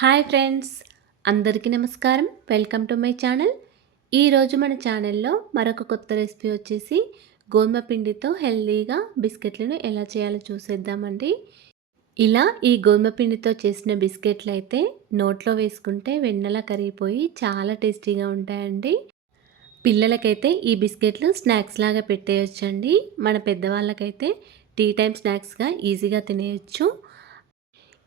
Hi friends అందరికీ నమస్కారం. Welcome to my channel. ఈరోజు మన ఛానల్లో మరొక కొత్త రెసిపీ వచ్చేసి గోధుమ పిండితో హెల్తీగా బిస్కెట్లను ఎలా చేయాలో చూసేద్దామండి. ఇలా ఈ గోధుమ పిండితో చేసిన బిస్కెట్లు అయితే నోట్లో వేసుకుంటే వెన్నెలా కరిగిపోయి చాలా టేస్టీగా ఉంటాయండి. పిల్లలకైతే ఈ బిస్కెట్లు స్నాక్స్ లాగా పెట్టేయచ్చండి. మన పెద్దవాళ్ళకైతే టీ టైం స్నాక్స్గా ఈజీగా తినేయచ్చు.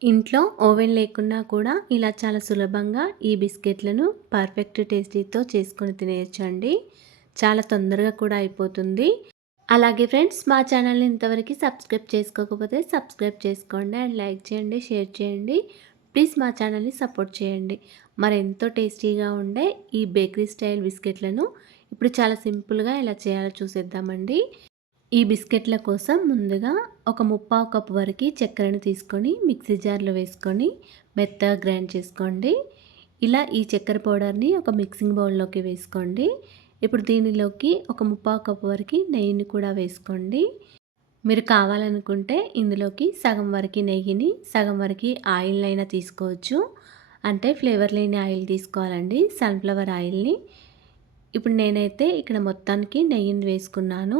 ఇంట్లో ఓవెన్ లేకున్నా కూడా ఇలా చాలా సులభంగా ఈ బిస్కెట్లను పర్ఫెక్ట్ టేస్టీతో చేసుకొని తినేయచ్చండి. చాలా తొందరగా కూడా అయిపోతుంది. అలాగే ఫ్రెండ్స్ మా ఛానల్ని ఇంతవరకు సబ్స్క్రైబ్ చేసుకోకపోతే సబ్స్క్రైబ్ చేసుకోండి అండ్ లైక్ చేయండి షేర్ చేయండి. ప్లీజ్ మా ఛానల్ని సపోర్ట్ చేయండి. మరి ఎంతో టేస్టీగా ఉండే ఈ బేకరీ స్టైల్ బిస్కెట్లను ఇప్పుడు చాలా సింపుల్గా ఎలా చేయాలో చూసేద్దామండి. ఈ బిస్కెట్ల కోసం ముందుగా ఒక ముప్పావు కప్పు వరకు చక్కెరను తీసుకొని మిక్సీ జార్లో వేసుకొని మెత్తగా గ్రైండ్ చేసుకోండి. ఇలా ఈ చక్కెర పౌడర్ని ఒక మిక్సింగ్ బౌల్లోకి వేసుకోండి. ఇప్పుడు దీనిలోకి ఒక ముప్పావు కప్పు వరకు నెయ్యిని కూడా వేసుకోండి. మీరు కావాలనుకుంటే ఇందులోకి సగం వరకు నెయ్యిని సగం వరకు ఆయిల్ అయినా తీసుకోవచ్చు. అంటే ఫ్లేవర్ లేని ఆయిల్ తీసుకోవాలండి సన్ఫ్లవర్ ఆయిల్ని. ఇప్పుడు నేనైతే ఇక్కడ మొత్తానికి నెయ్యిని వేసుకున్నాను.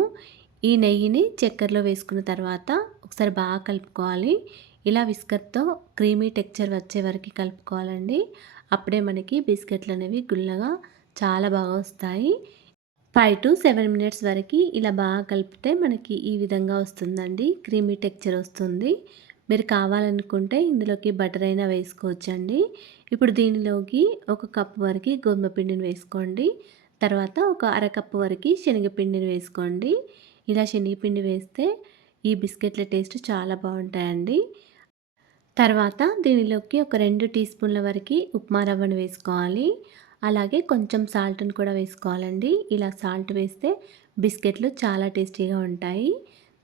ఈ నెయ్యిని చక్కెరలో వేసుకున్న తర్వాత ఒకసారి బాగా కలుపుకోవాలి. ఇలా విస్కర్తో క్రీమీ టెక్చర్ వచ్చే వరకు కలుపుకోవాలండి. అప్పుడే మనకి బిస్కెట్లు అనేవి గుల్లగా చాలా బాగా వస్తాయి. ఫైవ్ టు సెవెన్ మినిట్స్ వరకు ఇలా బాగా కలిపితే మనకి ఈ విధంగా వస్తుందండి. క్రీమీ టెక్చర్ వస్తుంది. మీరు కావాలనుకుంటే ఇందులోకి బటర్ అయినా వేసుకోవచ్చండి. ఇప్పుడు దీనిలోకి ఒక కప్పు వరకు గోధుమ పిండిని వేసుకోండి. తర్వాత ఒక అరకప్పు వరకు శనగపిండిని వేసుకోండి. ఇలా శనగపిండి వేస్తే ఈ బిస్కెట్ల టేస్ట్ చాలా బాగుంటాయండి. తర్వాత దీనిలోకి ఒక రెండు టీ స్పూన్ల వరకు ఉప్మా రవ్వను వేసుకోవాలి. అలాగే కొంచెం సాల్ట్ని కూడా వేసుకోవాలండి. ఇలా సాల్ట్ వేస్తే బిస్కెట్లు చాలా టేస్టీగా ఉంటాయి.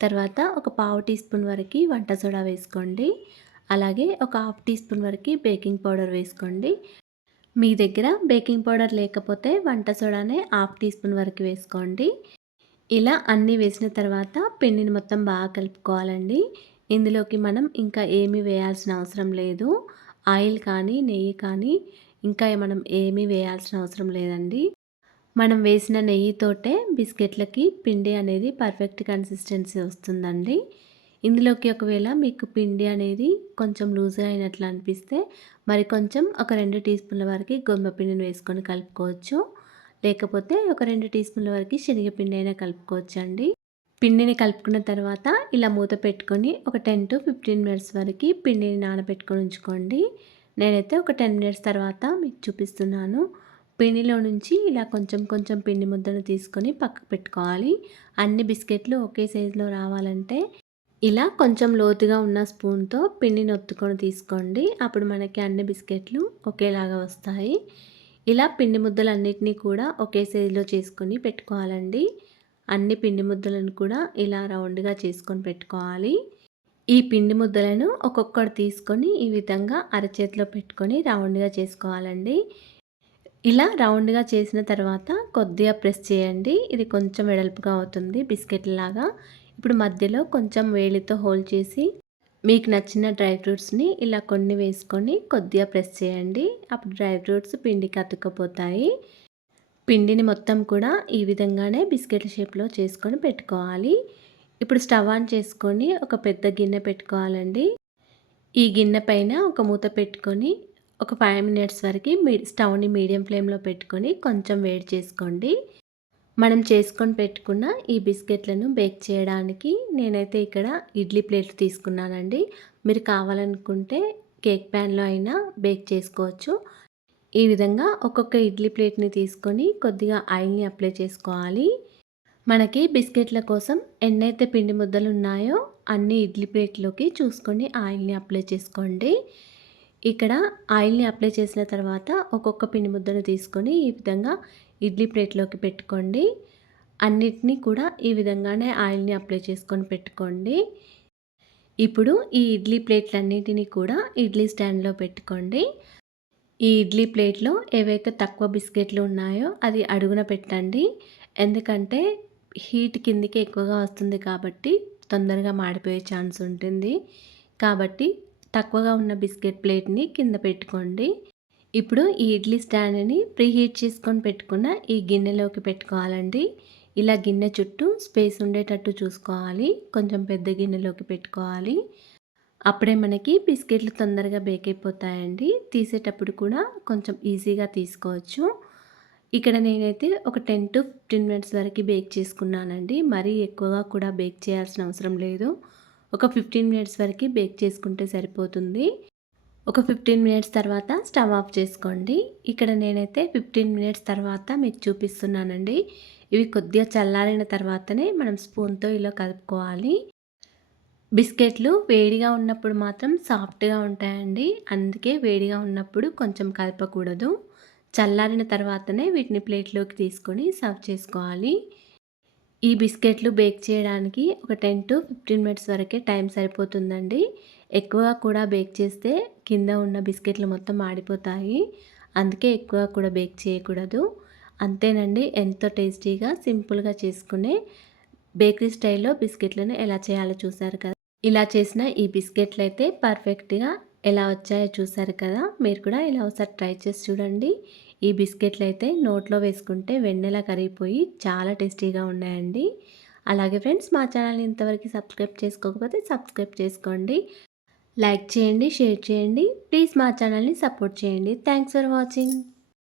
తర్వాత ఒక పావు టీ స్పూన్ వరకు వంట సోడా వేసుకోండి. అలాగే ఒక హాఫ్ టీ స్పూన్ వరకు బేకింగ్ పౌడర్ వేసుకోండి. మీ దగ్గర బేకింగ్ పౌడర్ లేకపోతే వంట సోడానే హాఫ్ టీ స్పూన్ వరకు వేసుకోండి. ఇలా అన్నీ వేసిన తర్వాత పిండిని మొత్తం బాగా కలుపుకోవాలండి. ఇందులోకి మనం ఇంకా ఏమీ వేయాల్సిన అవసరం లేదు. ఆయిల్ కానీ నెయ్యి కానీ ఇంకా మనం ఏమీ వేయాల్సిన అవసరం లేదండి. మనం వేసిన నెయ్యితోటే బిస్కెట్లకి పిండి అనేది పర్ఫెక్ట్ కన్సిస్టెన్సీ వస్తుందండి. ఇందులోకి ఒకవేళ మీకు పిండి అనేది కొంచెం లూజ్గా అయినట్లు అనిపిస్తే మరి కొంచెం ఒక రెండు టీ స్పూన్ల వరకు గోధుమ పిండిని వేసుకొని కలుపుకోవచ్చు. లేకపోతే ఒక రెండు టీ స్పూన్ల వరకు శనగపిండి అయినా కలుపుకోవచ్చండి. పిండిని కలుపుకున్న తర్వాత ఇలా మూత పెట్టుకొని ఒక టెన్ టు ఫిఫ్టీన్ మినిట్స్ వరకు పిండిని నానబెట్టుకొని ఉంచుకోండి. నేనైతే ఒక టెన్ మినిట్స్ తర్వాత మీకు చూపిస్తున్నాను. పిండిలో నుంచి ఇలా కొంచెం కొంచెం పిండి ముద్దను తీసుకొని పక్కకు పెట్టుకోవాలి. అన్ని బిస్కెట్లు ఒకే సైజులో రావాలంటే ఇలా కొంచెం లోతుగా ఉన్న స్పూన్తో పిండిని ఒత్తుకొని తీసుకోండి. అప్పుడు మనకి అన్ని బిస్కెట్లు ఒకేలాగా వస్తాయి. ఇలా పిండి ముద్దలన్నిటినీ కూడా ఒకే సైజులో చేసుకొని పెట్టుకోవాలండి. అన్ని పిండి ముద్దలను కూడా ఇలా రౌండ్గా చేసుకొని పెట్టుకోవాలి. ఈ పిండి ముద్దలను ఒక్కొక్కటి తీసుకొని ఈ విధంగా అరచేతిలో పెట్టుకొని రౌండ్గా చేసుకోవాలండి. ఇలా రౌండ్గా చేసిన తర్వాత కొద్దిగా ప్రెస్ చేయండి. ఇది కొంచెం వెడల్పుగా అవుతుంది బిస్కెట్ లాగా ఇప్పుడు మధ్యలో కొంచెం వేలితో హోల్డ్ చేసి మీకు నచ్చిన డ్రై ఫ్రూట్స్ని ఇలా కొన్ని వేసుకొని కొద్దిగా ప్రెస్ చేయండి. అప్పుడు డ్రై ఫ్రూట్స్ పిండికి అతుక్కపోతాయి పిండిని మొత్తం కూడా ఈ విధంగానే బిస్కెట్ షేప్లో చేసుకొని పెట్టుకోవాలి. ఇప్పుడు స్టవ్ ఆన్ చేసుకొని ఒక పెద్ద గిన్నె పెట్టుకోవాలండి. ఈ గిన్నె పైన ఒక మూత పెట్టుకొని ఒక ఫైవ్ మినిట్స్ వరకు మీ స్టవ్ని మీడియం ఫ్లేమ్లో పెట్టుకొని కొంచెం వేడి చేసుకోండి. మనం చేసుకొని పెట్టుకున్న ఈ బిస్కెట్లను బేక్ చేయడానికి నేనైతే ఇక్కడ ఇడ్లీ ప్లేట్లు తీసుకున్నానండి. మీరు కావాలనుకుంటే కేక్ ప్యాన్లో అయినా బేక్ చేసుకోవచ్చు. ఈ విధంగా ఒక్కొక్క ఇడ్లీ ప్లేట్ని తీసుకొని కొద్దిగా ఆయిల్ని అప్లై చేసుకోవాలి. మనకి బిస్కెట్ల కోసం ఎన్నైతే పిండి ముద్దలు ఉన్నాయో అన్ని ఇడ్లీ ప్లేట్లోకి చూసుకొని ఆయిల్ని అప్లై చేసుకోండి. ఇక్కడ ఆయిల్ని అప్లై చేసిన తర్వాత ఒక్కొక్క పిండి ముద్దను తీసుకొని ఈ విధంగా ఇడ్లీ ప్లేట్లోకి పెట్టుకోండి. అన్నిటినీ కూడా ఈ విధంగానే ఆయిల్ని అప్లై చేసుకొని పెట్టుకోండి. ఇప్పుడు ఈ ఇడ్లీ ప్లేట్లన్నిటినీ కూడా ఇడ్లీ స్టాండ్లో పెట్టుకోండి. ఈ ఇడ్లీ ప్లేట్లో ఏవైతే తక్కువ బిస్కెట్లు ఉన్నాయో అది అడుగున పెట్టండి. ఎందుకంటే హీట్ కిందికి ఎక్కువగా వస్తుంది కాబట్టి తొందరగా మాడిపోయే ఛాన్స్ ఉంటుంది. కాబట్టి తక్కువగా ఉన్న బిస్కెట్ ప్లేట్ని కింద పెట్టుకోండి. ఇప్పుడు ఈ ఇడ్లీ స్టాండ్ని ప్రీహీట్ చేసుకొని పెట్టుకున్న ఈ గిన్నెలోకి పెట్టుకోవాలండి. ఇలా గిన్నె చుట్టూ స్పేస్ ఉండేటట్టు చూసుకోవాలి. కొంచెం పెద్ద గిన్నెలోకి పెట్టుకోవాలి. అప్పుడే మనకి బిస్కెట్లు తొందరగా బేక్ అయిపోతాయండి. తీసేటప్పుడు కూడా కొంచెం ఈజీగా తీసుకోవచ్చు. ఇక్కడ నేనైతే ఒక టెన్ టు ఫిఫ్టీన్ మినిట్స్ వరకు బేక్ చేసుకున్నానండి. మరీ ఎక్కువగా కూడా బేక్ చేయాల్సిన అవసరం లేదు. ఒక ఫిఫ్టీన్ మినిట్స్ వరకు బేక్ చేసుకుంటే సరిపోతుంది. ఒక ఫిఫ్టీన్ మినిట్స్ తర్వాత స్టవ్ ఆఫ్ చేసుకోండి. ఇక్కడ నేనైతే ఫిఫ్టీన్ మినిట్స్ తర్వాత మీకు చూపిస్తున్నానండి. ఇవి కొద్దిగా చల్లారిన తర్వాతనే మనం స్పూన్తో ఇలా కలుపుకోవాలి. బిస్కెట్లు వేడిగా ఉన్నప్పుడు మాత్రం సాఫ్ట్గా ఉంటాయండి. అందుకే వేడిగా ఉన్నప్పుడు కొంచెం కలపకూడదు. చల్లారిన తర్వాతనే వీటిని ప్లేట్లోకి తీసుకొని సర్వ్ చేసుకోవాలి. ఈ బిస్కెట్లు బేక్ చేయడానికి ఒక టెన్ టు ఫిఫ్టీన్ మినిట్స్ వరకే టైం సరిపోతుందండి. ఎక్కువగా కూడా బేక్ చేస్తే కింద ఉన్న బిస్కెట్లు మొత్తం ఆడిపోతాయి. అందుకే ఎక్కువ కూడా బేక్ చేయకూడదు. అంతేనండి ఎంతో టేస్టీగా సింపుల్గా చేసుకునే బేకరీ స్టైల్లో బిస్కెట్లను ఎలా చేయాలో చూసారు కదా. ఇలా చేసిన ఈ బిస్కెట్లు అయితే పర్ఫెక్ట్గా ఎలా వచ్చాయో చూసారు కదా. మీరు కూడా ఇలా ఒకసారి ట్రై చేసి చూడండి. ఈ బిస్కెట్లు అయితే నోట్లో వేసుకుంటే వెన్నెలా కరిగిపోయి చాలా టేస్టీగా ఉన్నాయండి. అలాగే ఫ్రెండ్స్ మా ఛానల్ని ఇంతవరకు సబ్స్క్రైబ్ చేసుకోకపోతే సబ్స్క్రైబ్ చేసుకోండి. లైక్ చేయండి షేర్ చేయండి. ప్లీజ్ మా ఛానల్ని సపోర్ట్ చేయండి. Thanks for watching.